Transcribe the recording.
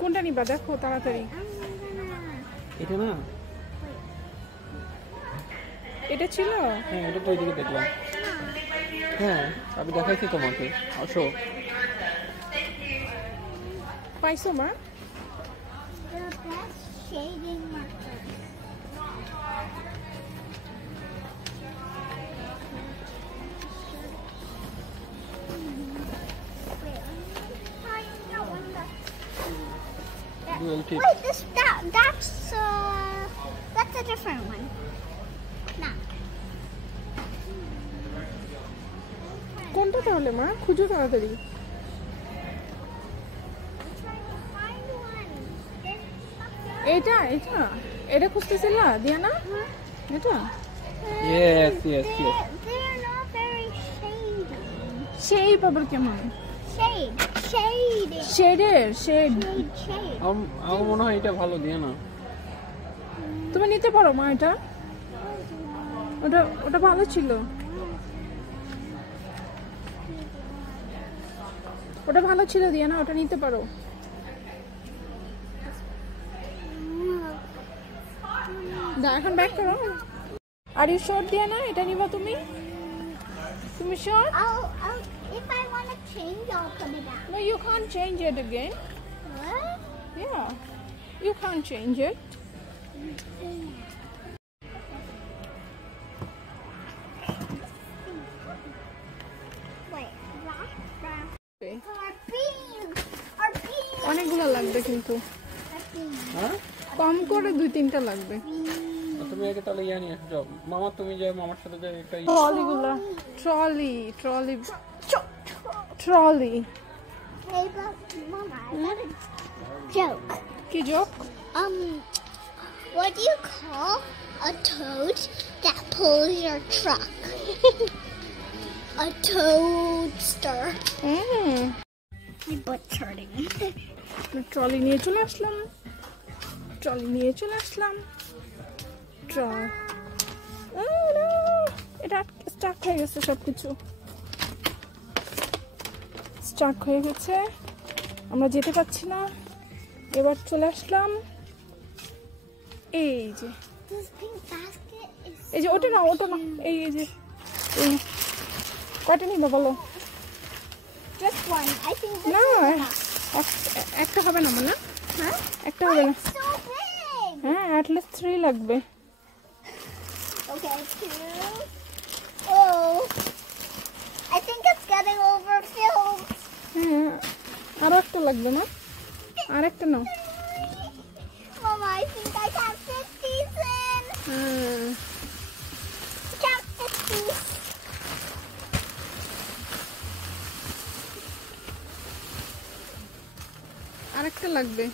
কোনটা নিবা দেখো তাড়াতাড়ি। এটা না, এটা ছিল। হ্যাঁ এটা তো ওইদিকে দেখলাম। হ্যাঁ আমি দেখাইছি তোমাকে, আসো। পাইছো মা? Dual tip. Wait, that's a different one. No. কোনটা তাহলে মা? খুঁজো তাড়াতাড়ি। I'm trying to find one. এটা এটা এটা খুঁজতেছিলা দিয়ানা? এটা Yes, yes, yes. They're not very shady. সেই পাবার কেমন? Shade. শেডের শেড। Shade. আমার মনে হয় এটা ভালো দিয়ে না। তুমি নিতে পারো মা এটা। ওটা ওটা ভালো ছিল, ওটা ভালো ছিল দিয়ানা, ওটা নিতে পারো। এখন ব্যাক করো। আর ইউ শিওর দিয়ানা এটা নিবা তুমি? তুমি sure? If I want to change, I'll put it out. No, you can't change it again. What? Yeah, you can't change it. Wait, rock, Okay. Our beans! Our beans! অনেকগুলো লাগবে কিন্তু, Our beans. হ্যাঁ কম করে 2-3টা লাগবে। তুমি আগে তাহলে ইয়া নিয়ে আসো, যাও মামা, তুমি যাও মামার সাথে যাও একটা ট্রলিগুলো, trolley trolley trolley. Hey, but Mama, I got a joke. কি joke? What do you call a toad that pulls your truck? A toadster. My butt's hurting. Trolley নিয়ে চলে আসলাম, ট্রলি নিয়ে চলে আসলাম। এটা স্টাক হয়ে গেছে, সবকিছু স্টাক হয়ে গেছে, আমরা যেতে পারছি না। এবার চলে আসলাম এই যে, This pink basket is এই যে ওটা না, ওটা না, এই যে এই কয়টা নিবো বলো? just one. I think this না, is enough. একটা হবে না মানে, Huh? একটা হবে না। It's so big. হ্যাঁ, অ্যাটলিস্ট 3 লাগবে। Okay, 2. Oh. I think it's getting overfilled. হ্যাঁ, আরো একটা লাগবে না, আর একটা নাও। Mama, I think I can't fit these in. হ্যাঁ, Can't fit these. আরেকটা লাগবে।